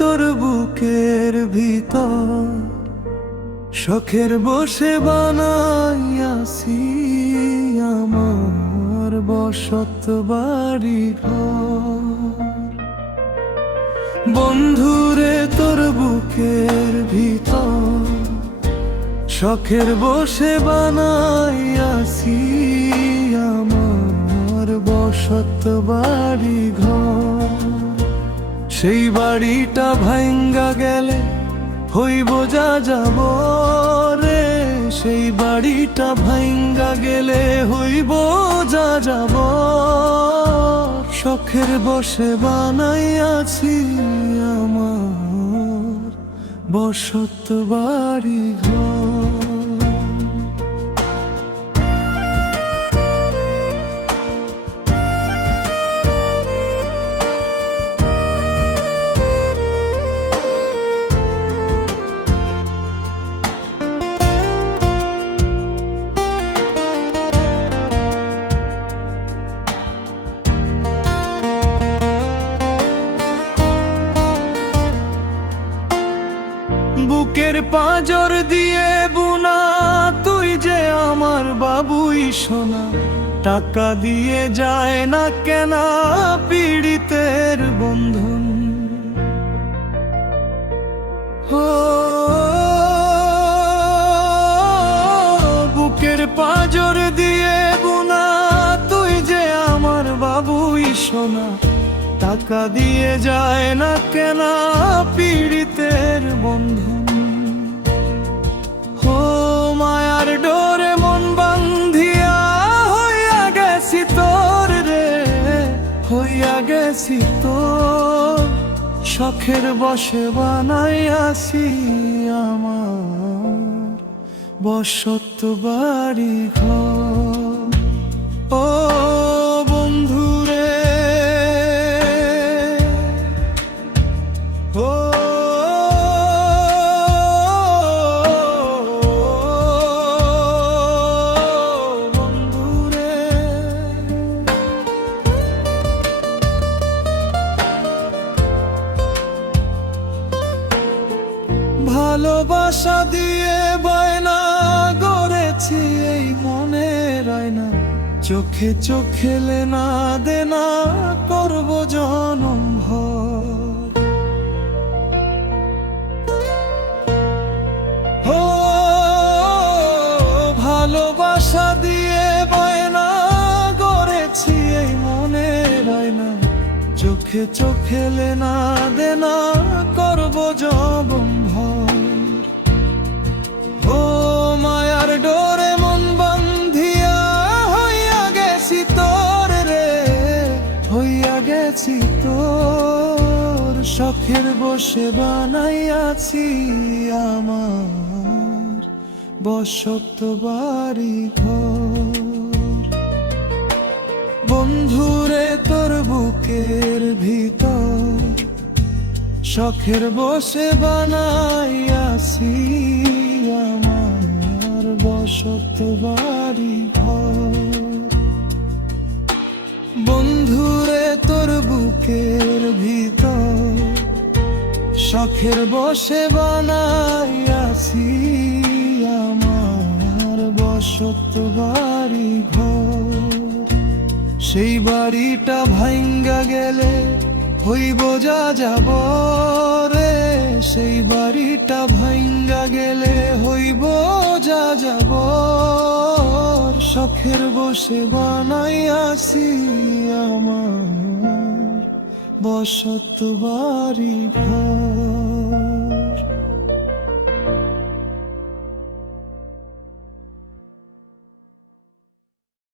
তোর বুকের ভিতর শখের বসে বানাইয়াছি আমার বসত বাড়ি ঘর। বন্ধুরে তোর বুকের ভিতর শখের বসে বানাইয়াছি আমার বসত বাড়ি ঘর। সেই বাড়িটা ভাঙ্গা গেলে হইব যা যাব রে, সেই বাড়িটা ভাঙ্গা গেলে হইব যা যাব। শখের বসে বানাইয়াছি আমার বসত বাড়ি ঘর। বুকের পাঁজর দিয়ে বুনা তুই যে আমার বাবুই সোনা, টাকা দিয়ে যায় না কেনা পীড়িতের বন্ধন। ও বুকের পাঁজর দিয়ে বুনা তুই যে আমার বাবুই সোনা, টাকা দিয়ে যায় না কেনা পীড়িতের বন্ধন। ও মায়ার ডোরে মন বান্ধিয়া হইয়া গেছি তোর রে, হইয়া গেছি তোর। শখের বসে বানাইয়াছি আমার বসত বাড়ি ঘর। ও বন্ধুরে ও বন্ধুরে, ভালোবাসা দিয়ে বায়না গড়েছি এই মনের আয়না, চোখে চোখে লেনা দেনা করব জনম ভর। ও ভালোবাসা দিয়ে বায়না গড়েছি এই মনের আয়না, চোখে চোখে লেনা দেনা করব জনম ভর। ও মায়ার ডোরে মন বান্ধিয়া হইয়া গেছি তোর রে, হইয়া গেছি তোর। শখের বসে বানাইয়াছি আমার বসত বাড়ি ঘর। বন্ধুরে তোর বুকের ভিতর শখের বসে বানাইয়াছি আমার বসত বাড়ি ঘর। বন্ধুরে তোর বুকের ভিতর শখের বসে বানাইয়াছি আমার বসত বাড়ি ঘর। সেই বাড়িটা ভাঙ্গা গেলে হইব যা যাব রে, সেই বাড়িটা ভাঙ্গা গেলে হইব যা যাব। শখের বসে বানাইয়াছি আমার বসত বাড়ি ঘর।